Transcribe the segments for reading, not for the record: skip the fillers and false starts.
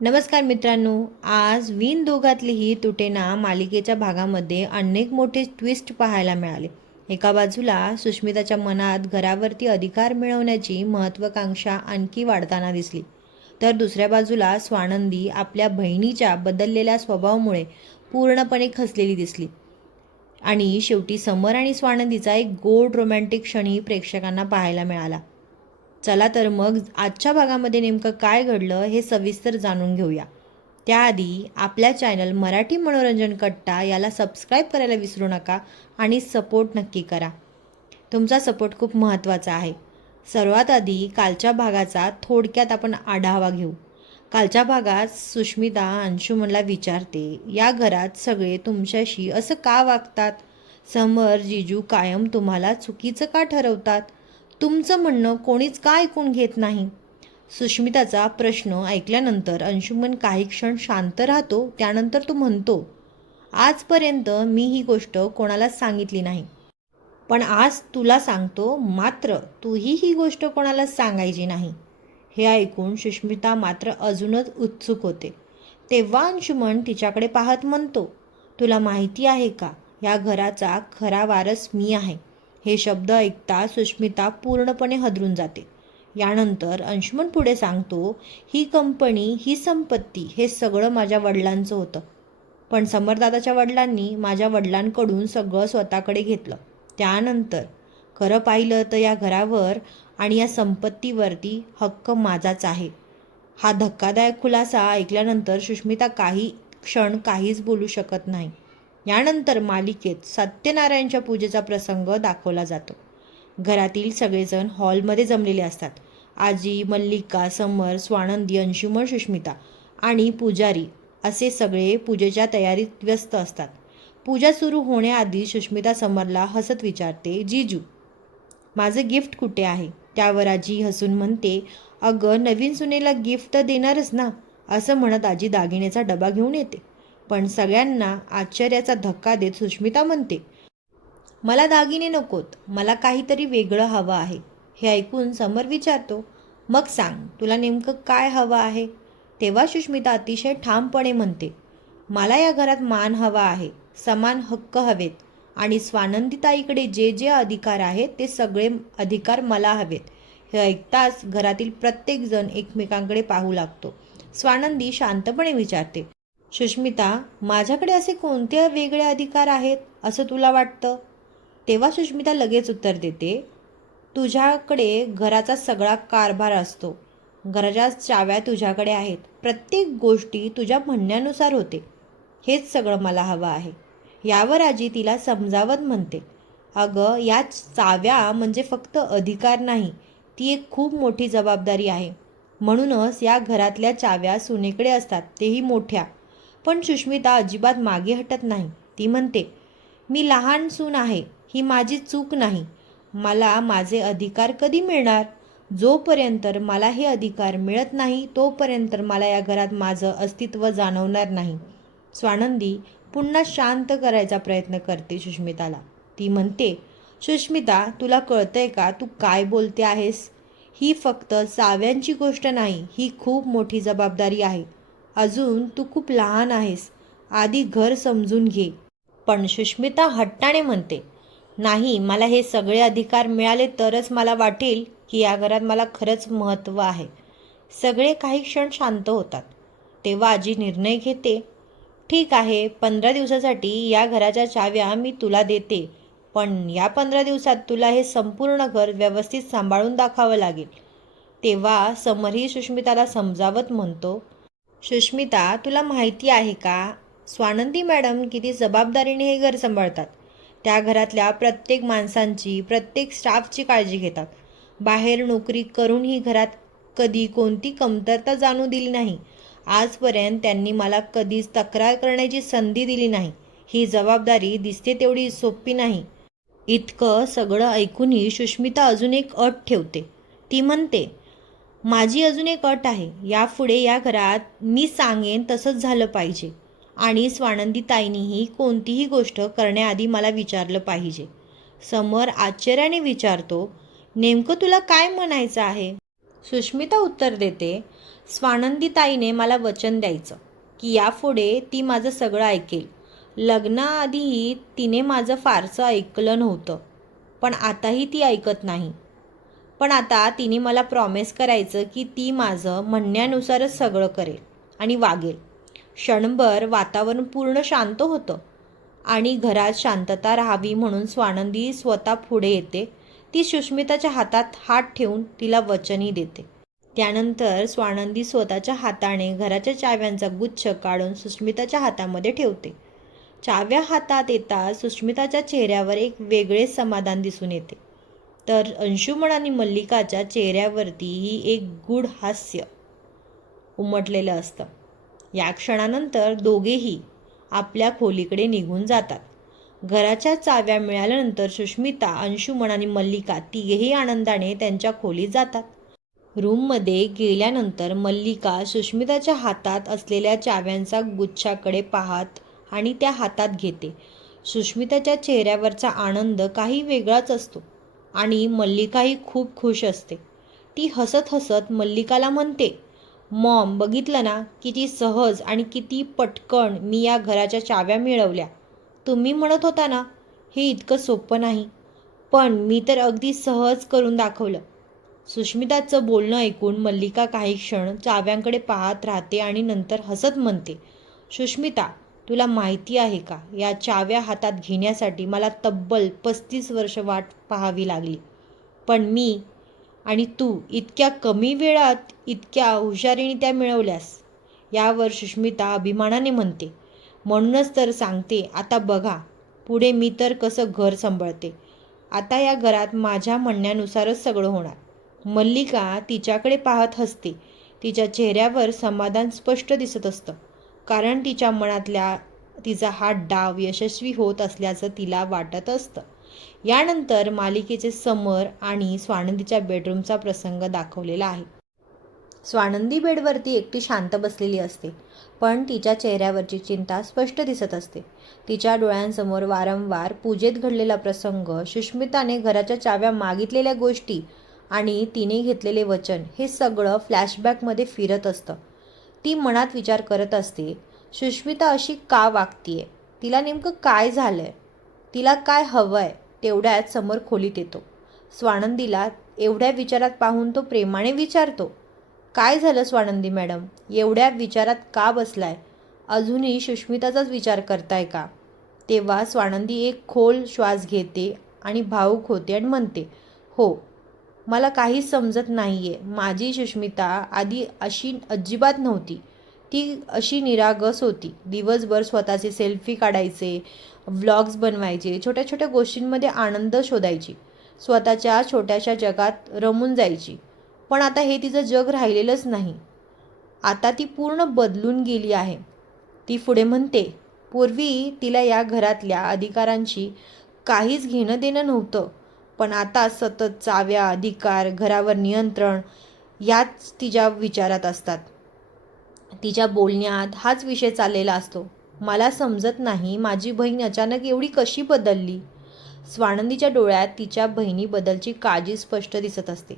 नमस्कार मित्रांनो. आज विण दोघातलीही तुटेना मालिकेच्या भागामध्ये अनेक मोठे ट्विस्ट पाहायला मिळाले. एका बाजूला सुष्मिताच्या मनात घरावरती अधिकार मिळवण्याची महत्त्वाकांक्षा आणखी वाढताना दिसली, तर दुसऱ्या बाजूला स्वानंदी आपल्या बहिणीच्या बदललेल्या स्वभावामुळे पूर्णपणे खचलेली दिसली. आणि शेवटी समर आणि स्वानंदीचा एक गोड रोमॅन्टिक क्षणही प्रेक्षकांना पाहायला मिळाला. चला तर मग आजच्या भागामध्ये नेमकं काय घडलं हे सविस्तर जाणून घेऊया. त्याआधी आपल्या चॅनल मराठी मनोरंजन कट्टा याला सबस्क्राईब करायला विसरू नका आणि सपोर्ट नक्की करा. तुमचा सपोर्ट खूप महत्त्वाचा आहे. सर्वात आधी कालच्या भागाचा थोडक्यात आपण आढावा घेऊ. कालच्या भागात सुष्मिता अंशुमनला विचारते, या घरात सगळे तुमच्याशी असं का वागतात? समर जीजू कायम तुम्हाला चुकीचं का ठरवतात? तुमचं म्हणणं कोणीच का ऐकून घेत नाही? सुष्मिताचा प्रश्न ऐकल्यानंतर अंशुमन काही क्षण शांत राहतो. त्यानंतर तो म्हणतो, आजपर्यंत मी ही गोष्ट कोणालाच सांगितली नाही, पण आज तुला सांगतो. मात्र तूही ही गोष्ट कोणालाच सांगायची नाही. हे ऐकून सुष्मिता मात्र अजूनच उत्सुक होते. तेव्हा अंशुमन तिच्याकडे पाहत म्हणतो, तुला माहिती आहे का, या घराचा खरा वारस मी आहे. हे शब्द ऐकता सुष्मिता पूर्णपणे हादरून जाते. यानंतर अंशुमन पुढे सांगतो, ही कंपनी, ही संपत्ती, हे सगळं माझ्या वडिलांचं होतं. पण समरदादाच्या वडिलांनी माझ्या वडिलांकडून सगळं स्वतःकडे घेतलं. त्यानंतर खरं पाहिलं तर या घरावर आणि या संपत्तीवरती हक्क माझाच आहे. हा धक्कादायक खुलासा ऐकल्यानंतर सुष्मिता काही क्षण काहीच बोलू शकत नाही. यानंतर मालिकेत सत्यनारायणच्या पूजेचा प्रसंग दाखवला जातो. घरातील सगळेजण हॉलमध्ये जमलेले असतात. आजी, मल्लिका, समर, स्वानंदी, अंशुमन, सुष्मिता आणि पुजारी असे सगळे पूजेच्या तयारीत व्यस्त असतात. पूजा सुरू होण्याआधी सुष्मिता समरला हसत विचारते, जीजू माझं गिफ्ट कुठे आहे? त्यावर आजी हसून म्हणते, अगं नवीन सुनेला गिफ्ट तर देणारच ना. असं म्हणत आजी दागिन्याचा डबा घेऊन येते. पण सगळ्यांना आश्चर्याचा धक्का देत सुष्मिता म्हणते, मला दागिने नकोत, मला काहीतरी वेगळं हवं आहे. हे ऐकून समर विचारतो, मग सांग तुला नेमकं काय हवं आहे? तेव्हा सुष्मिता अतिशय ठामपणे म्हणते, मला या घरात मान हवा आहे, समान हक्क हवेत आणि स्वानंदीताईकडे जे जे अधिकार आहेत ते सगळे अधिकार मला हवेत. हे ऐकताच घरातील प्रत्येकजण एकमेकांकडे पाहू लागतो. स्वानंदी शांतपणे विचारते, सुष्मिता माझ्याकडे असे कोणते वेगळे अधिकार आहेत असं तुला वाटतं? तेव्हा सुष्मिता लगेच उत्तर देते, तुझ्याकडे घराचा सगळा कारभार असतो. घराच्या चाव्या तुझ्याकडे आहेत. प्रत्येक गोष्टी तुझ्या म्हणण्यानुसार होते. हेच सगळं मला हवं आहे. यावर आजी तिला समजावत म्हणते, अगं या चाव्या म्हणजे फक्त अधिकार नाही, ती एक खूप मोठी जबाबदारी आहे. म्हणूनच या घरातल्या चाव्या सुनेकडे असतात, तेही मोठ्या. पण सुष्मिता अजिबात मागे हटत नाही. ती म्हणते, मी लहान सून आहे, ही माझी चूक नाही. मला माझे अधिकार कधी मिळणार? जोपर्यंत मला हे अधिकार मिळत नाही तोपर्यंत मला या घरात माझं अस्तित्व जाणवणार नाही. स्वानंदी पुन्हा शांत करायचा प्रयत्न करते सुष्मिताला. ती म्हणते, सुष्मिता तुला कळतंय का तू काय बोलते आहेस? ही फक्त चाव्यांची गोष्ट नाही, ही खूप मोठी जबाबदारी आहे. अजून तू खूप लहान आहेस. आधी घर समजून घे. पण सुष्मिता हट्टाने म्हणते, नाही, मला हे सगळे अधिकार मिळाले तरच मला वाटेल की या घरात मला खरंच महत्त्व आहे. सगळे काही क्षण शांत होतात. तेव्हा आजी निर्णय घेते, ठीक आहे, 15 दिवसासाठी या घराच्या चाव्या मी तुला देते. पण या 15 दिवसात तुला हे संपूर्ण घर व्यवस्थित सांभाळून दाखवावं लागेल. तेव्हा समरही सुष्मिताला समजावत म्हणतो, सुष्मिता तुला माहिती आहे का, स्वानंदी मॅडम किती जबाबदारीने हे घर सांभाळतात. त्या घरातल्या प्रत्येक माणसांची, प्रत्येक स्टाफची काळजी घेतात. बाहेर नोकरी करूनही घरात कधी कोणती कमतरता जाणू दिली नाही. आजपर्यंत त्यांनी मला कधीच तक्रार करण्याची संधी दिली नाही. ही जबाबदारी दिसते तेवढी सोपी नाही. इतकं सगळं ऐकूनही सुष्मिता अजून एक अट ठेवते. ती म्हणते, माझी अजून एक अट आहे. यापुढे या घरात मी सांगेन तसंच झालं पाहिजे आणि स्वानंदीताईंनीही कोणतीही गोष्ट करण्याआधी मला विचारलं पाहिजे. समर आश्चर्याने विचारतो, नेमकं तुला काय म्हणायचं आहे? सुष्मिता उत्तर देते, स्वानंदी ताईने मला वचन द्यायचं की यापुढे ती माझं सगळं ऐकेल. लग्नाआधीही तिने माझं फारसं ऐकलं नव्हतं, पण आताही ती ऐकत नाही. पण आता तिने मला प्रॉमिस करायचं की ती माझं म्हणण्यानुसारच सगळं करेल आणि वागेल. क्षणभर वातावरण पूर्ण शांत होतं आणि घरात शांतता राहावी म्हणून स्वानंदी स्वतः पुढे येते. ती सुष्मिताच्या हातात हात ठेवून तिला वचनही देते. त्यानंतर स्वानंदी स्वतःच्या हाताने घराच्या चाव्यांचा गुच्छ काढून सुष्मिताच्या हातामध्ये ठेवते. चाव्या हातात येताच सुष्मिताच्या चेहऱ्यावर एक वेगळेच समाधान दिसून येते, तर अंशुमन आणि मल्लिकाच्या चेहऱ्यावरतीही एक गूढ हास्य उमटलेलं असतं. या क्षणानंतर दोघेही आपल्या खोलीकडे निघून जातात. घराच्या चाव्या मिळाल्यानंतर सुष्मिता, अंशुमन आणि मल्लिका तिघेही आनंदाने त्यांच्या खोलीत जातात. रूममध्ये गेल्यानंतर मल्लिका सुष्मिताच्या हातात असलेल्या चाव्यांचा गुच्छाकडे पाहत आणि त्या हातात घेते. सुष्मिताच्या चेहऱ्यावरचा आनंद काही वेगळाच असतो आणि मल्लिकाही खूप खुश असते. ती हसत हसत मल्लिकाला म्हणते, मॉम, बघितलं ना किती सहज आणि किती पटकन मी या घराच्या चाव्या मिळवल्या. तुम्ही म्हणत होता ना हे इतकं सोपं नाही, पण मी तर अगदी सहज करून दाखवलं. सुष्मिताचं बोलणं ऐकून मल्लिका काही क्षण चाव्यांकडे पाहत राहते आणि नंतर हसत म्हणते, सुष्मिता, तुला माहिती आहे का, या चाव्या हातात घेण्यासाठी मला तब्बल 35 वर्ष वाट पाहावी लागली. पण मी आणि तू इतक्या कमी वेळात इतक्या हुशारीने त्या मिळवल्यास. यावर सुष्मिता अभिमानाने म्हणते, म्हणूनच तर सांगते, आता बघा पुढे मी तर कसं घर सांभाळते. आता या घरात माझ्या म्हणण्यानुसारच सगळं होणार. मल्लिका तिच्याकडे पाहत हसते. तिच्या चेहऱ्यावर समाधान स्पष्ट दिसत असतं, कारण तिच्या मनातल्या तिचा हा डाव यशस्वी होत असल्याचं तिला वाटत असतं. यानंतर मालिकेचे समर आणि स्वानंदीच्या बेडरूमचा प्रसंग दाखवलेला आहे. स्वानंदी बेडवरती एकटी शांत बसलेली असते, पण तिच्या चेहऱ्यावरची चिंता स्पष्ट दिसत असते. तिच्या डोळ्यांसमोर वारंवार पूजेत घडलेला प्रसंग, सुष्मिताने घराच्या चाव्या मागितलेल्या गोष्टी आणि तिने घेतलेले वचन हे सगळं फ्लॅशबॅकमध्ये फिरत असतं. ती मनात विचार करत असते, सुष्मिता अशी का वागतीये? तिला नेमकं काय झालंय? तिला काय हवंय? तेवढ्यात समोर खोलीत येतो. स्वानंदीला एवढ्या विचारात पाहून तो प्रेमाने विचारतो, काय झालं स्वानंदी मॅडम? एवढ्या विचारात का बसलाय? अजूनही सुष्मिताचाच विचार करताय का? तेव्हा स्वानंदी एक खोल श्वास घेते आणि भावूक होते आणि म्हणते, हो, मला काहीच समजत नाहीये. माझी सुष्मिता आधी अशी अजिबात नव्हती. ती अशी निरागस होती. दिवसभर स्वतःचे सेल्फी काढायचे, व्लॉग्स बनवायचे, छोट्या छोट्या गोष्टींमध्ये आनंद शोधायची, स्वतःच्या छोट्याशा जगात रमून जायची. पण आता हे तिचं जग राहिलेलंच नाही. आता ती पूर्ण बदलून गेली आहे. ती पुढे म्हणते, पूर्वी तिला या घरातल्या अधिकारांशी काहीच घेणं देणं नव्हतं, पण आता सतत चाव्या, अधिकार, घरावर नियंत्रण याच तिच्या विचारात असतात. तिच्या बोलण्यात हाच विषय चाललेला असतो. मला समजत नाही, माझी बहीण अचानक एवढी कशी बदलली? स्वानंदीच्या डोळ्यात तिच्या बहिणीबद्दलची काळजी स्पष्ट दिसत असते.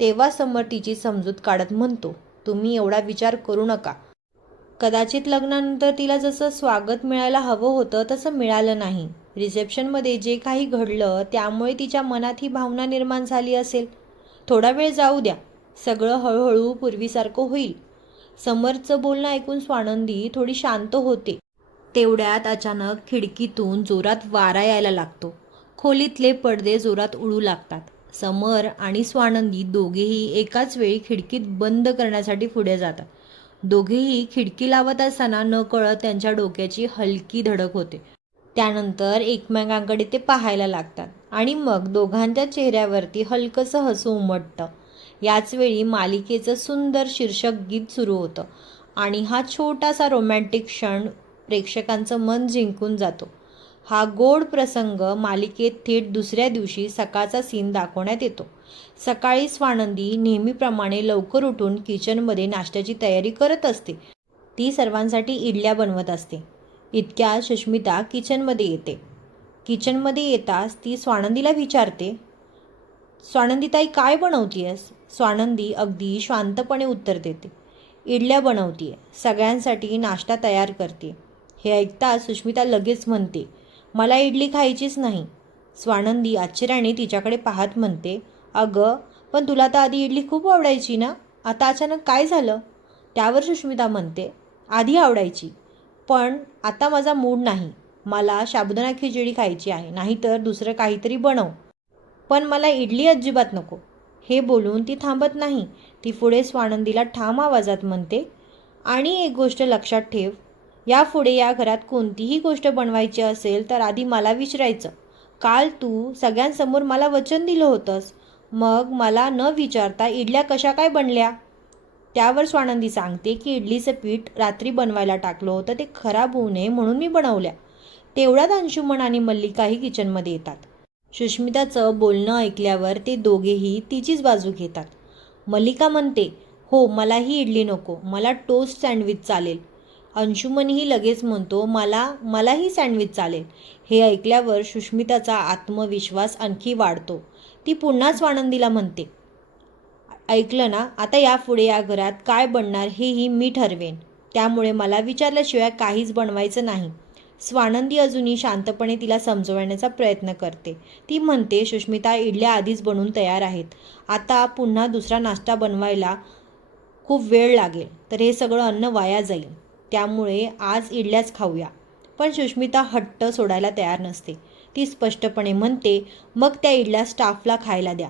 तेव्हा समर तिची समजूत काढत म्हणतो, तुम्ही एवढा विचार करू नका. कदाचित लग्नानंतर तिला जसं स्वागत मिळायला हवं होतं तसं मिळालं नाही. रिसेप्शनमध्ये जे काही घडलं त्यामुळे तिच्या मनात ही भावना निर्माण झाली असेल. थोडा वेळ जाऊ द्या, सगळं हळूहळू पूर्वीसारखं होईल. समरचं बोलणं ऐकून स्वानंदी थोडी शांत होते. तेवढ्यात अचानक खिडकीतून जोरात वारा यायला लागतो. खोलीतले पडदे जोरात उडू लागतात. समर आणि स्वानंदी दोघेही एकाच वेळी खिडकीत बंद करण्यासाठी पुढे जातात. दोघेही खिडकी लावत असताना नकळत त्यांच्या डोक्याची हलकी धडक होते. त्यानंतर एकमेकांकडे ते पाहायला लागतात आणि मग दोघांच्या चेहऱ्यावरती हलकंसं हसू उमटतं. याचवेळी मालिकेचं सुंदर शीर्षक गीत सुरू होतं आणि हा छोटासा रोमॅन्टिक क्षण प्रेक्षकांचं मन जिंकून जातो. हा गोड प्रसंग मालिकेत थेट दुसऱ्या दिवशी सकाळचा सीन दाखवण्यात येतो. सकाळी स्वानंदी नेहमीप्रमाणे लवकर उठून किचनमध्ये नाश्त्याची तयारी करत असते. ती सर्वांसाठी इडल्या बनवत असते. इतक्यात सुष्मिता किचनमध्ये येते. किचनमध्ये येताच ती स्वानंदीला विचारते, स्वानंदीताई काय बनवतीयस? स्वानंदी अगदी शांतपणे उत्तर देते. इडल्या बनवतीये. सगळ्यांसाठी नाश्ता तयार करते. हे ऐकताच सुष्मिता लगेच म्हणते, मला इडली खायचीच नाही. स्वानंदी आश्चर्याने तिच्याकडे पाहत म्हणते, अगं पण तुला तर आधी इडली खूप आवडायची ना, आता अचानक काय झालं? त्यावर सुष्मिता म्हणते, आधी आवडायची, पण आता माझा मूड नाही. मला साबुदाणा खिचडी खायची आहे, नाहीतर दुसरं काहीतरी बनव. पण मला इडली अजिबात नको. हे बोलून ती थांबत नाही. ती पुढे स्वानंदीला ठाम आवाजात म्हणते, आणि एक गोष्ट लक्षात ठेव, यापुढे या घरात कोणतीही गोष्ट बनवायची असेल तर आधी मला विचारायचं. काल तू सगळ्यांसमोर मला वचन दिलं होतंस, मग मला न विचारता इडल्या कशा काय बनल्या? त्यावर स्वानंदी सांगते की इडलीचं पीठ रात्री बनवायला टाकलं होतं, ते खराब होऊ नये म्हणून मी बनवल्या. तेवढ्यात अंशुमन आणि मल्लिकाही किचनमध्ये येतात. सुष्मिताचं बोलणं ऐकल्यावर ते दोघेही तिचीच बाजू घेतात. मल्लिका म्हणते, हो मलाही इडली नको, मला टोस्ट सँडविच चालेल. अंशुमनही लगेच म्हणतो, मलाही सँडविच चालेल. हे ऐकल्यावर सुष्मिताचा आत्मविश्वास आणखी वाढतो. ती पुन्हा स्वानंदीला म्हणते, ऐकलं ना, आता यापुढे या घरात काय बनणार हेही मी ठरवेन. त्यामुळे मला विचारल्याशिवाय काहीच बनवायचं नाही. स्वानंदी अजूनही शांतपणे तिला समजवण्याचा प्रयत्न करते. ती म्हणते, सुष्मिता इडल्या आधीच बनवून तयार आहेत. आता पुन्हा दुसरा नाश्ता बनवायला खूप वेळ लागेल, तर हे सगळं अन्न वाया जाईल. त्यामुळे आज इडल्याच खाऊया. पण सुष्मिता हट्ट सोडायला तयार नसते. ती स्पष्टपणे म्हणते, मग त्या इडल्या स्टाफला खायला द्या.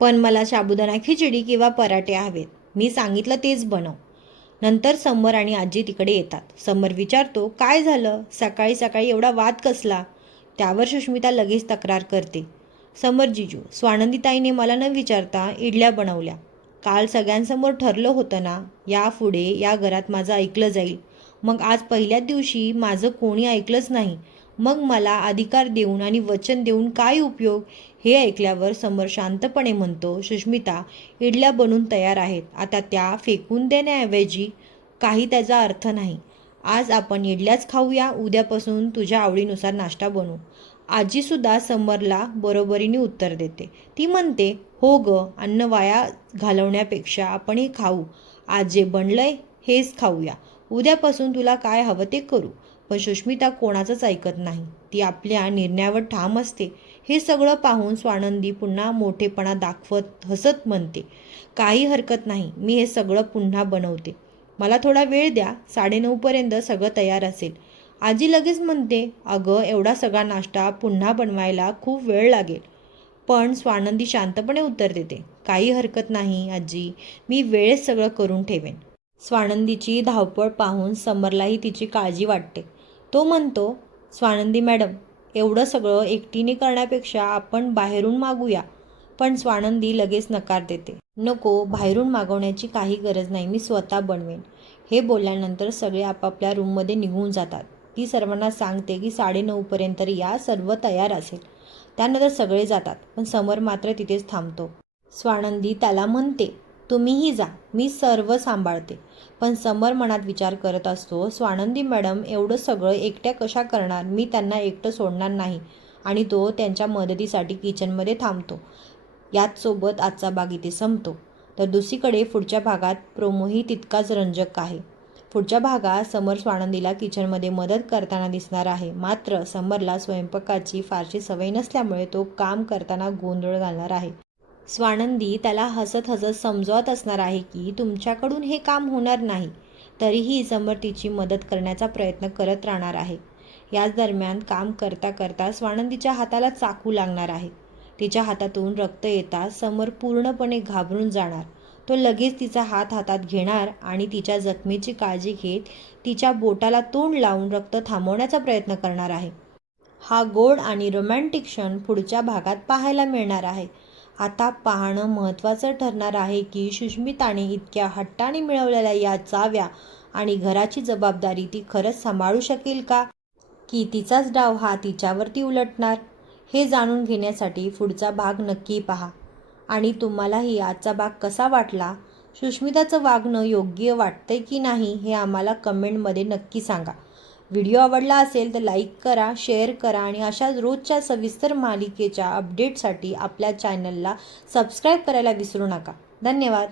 पण मला साबुदाणा खिचडी किंवा पराठे हवेत. मी सांगितलं तेच बनव. नंतर समर आणि आजी तिकडे येतात. समर विचारतो, काय झालं? सकाळी सकाळी एवढा वाद कसला? त्यावर सुष्मिता लगेच तक्रार करते, समर जिजू, स्वानंदीताईने मला न विचारता इडल्या बनवल्या. काल सगळ्यांसमोर ठरलं होतं ना, यापुढे या घरात माझं ऐकलं जाईल. मग आज पहिल्याच दिवशी माझं कोणी ऐकलंच नाही. मग मला अधिकार देऊन आणि वचन देऊन काय उपयोग? हे ऐकल्यावर समर शांतपणे म्हणतो, सुष्मिता, इडल्या बनून तयार आहेत. आता त्या फेकून देण्याऐवजी काही त्याचा अर्थ नाही. आज आपण इडल्याच खाऊया. उद्यापासून तुझ्या आवडीनुसार नाश्ता बनवू. आजीसुद्धा समरला बरोबरीने उत्तर देते. ती म्हणते, हो ग, अन्न वाया घालवण्यापेक्षा आपण हे खाऊ. आज जे बनलंय हेच खाऊया. उद्यापासून तुला काय हवं ते करू. पण सुष्मिता कोणाचंच ऐकत नाही. ती आपल्या निर्णयावर ठाम असते. हे सगळं पाहून स्वानंदी पुन्हा मोठेपणा दाखवत हसत म्हणते, काही हरकत नाही, मी हे सगळं पुन्हा बनवते. मला थोडा वेळ द्या, 9:30पर्यंत सगळं तयार असेल. आजी लगेच म्हणते, अगं एवढा सगळा नाश्ता पुन्हा बनवायला खूप वेळ लागेल. पण स्वानंदी शांतपणे उत्तर देते, काही हरकत नाही आजी, मी वेळेत सगळं करून ठेवेन. स्वानंदीची धावपळ पाहून समरलाही तिची काळजी वाटते. तो म्हणतो, स्वानंदी मॅडम, एवढं सगळं एकटीने करण्यापेक्षा आपण बाहेरून मागूया. पण स्वानंदी लगेच नकार देते, नको, बाहेरून मागवण्याची काही गरज नाही, मी स्वतः बनवेन. हे बोलल्यानंतर सगळे आपापल्या रूममध्ये निघून जातात. ती सर्वांना सांगते की 9:30पर्यंत या सर्व तयार असेल. त्यानंतर सगळे जातात, पण समर मात्र तिथेच थांबतो. स्वानंदी त्याला म्हणते, तुम्हीही जा, मी सर्व सांभाळते. पण समर मनात विचार करत असतो, स्वानंदी मॅडम एवढं सगळं एकट्या कशा करणार? मी त्यांना एकटं सोडणार नाही. आणि तो त्यांच्या मदतीसाठी किचनमध्ये थांबतो. याच सोबत आजचा भाग इथे संपतो. तर दुसरीकडे पुढच्या भागात प्रोमोही तितकाच रंजक आहे. पुढच्या भागात समर स्वानंदीला किचनमध्ये मदत करताना दिसणार आहे. मात्र समरला स्वयंपाकाची फारशी सवय नसल्यामुळे तो काम करताना गोंधळ घालणार आहे. स्वानंदी त्याला हसत हसत समजावत असणार आहे की तुमच्याकडून हे काम होणार नाही. तरीही समर तिची मदत करण्याचा प्रयत्न करत राहणार आहे. याच दरम्यान काम करता करता स्वानंदीच्या हाताला चाकू लागणार आहे. तिच्या हातातून रक्त येताच समर पूर्णपणे घाबरून जाणार. तो लगेच तिचा हात हातात घेणार आणि तिच्या जखमेची काळजी घेत तिच्या बोटाला तोंड लावून रक्त थांबवण्याचा प्रयत्न करणार आहे. हा गोड आणि रोमॅन्टिक क्षण पुढच्या भागात पाहायला मिळणार आहे. आता पाहणं महत्त्वाचं ठरणार आहे की सुष्मिताने इतक्या हट्टाने मिळवलेल्या या चाव्या आणि घराची जबाबदारी ती खरंच सांभाळू शकेल का? की तिचाच डाव हा तिच्यावरती उलटणार? हे जाणून घेण्यासाठी पुढचा भाग नक्की पहा. आणि तुम्हालाही आजचा भाग कसा वाटला? सुष्मिताचं वागणं योग्य वाटतंय की नाही हे आम्हाला कमेंटमध्ये नक्की सांगा. व्हिडिओ आवडला असेल तर लाईक करा, शेअर करा आणि अशाच रोजच्या सविस्तर मालिकेच्या अपडेटसाठी आपल्या चॅनलला सबस्क्राईब करायला विसरू नका. धन्यवाद.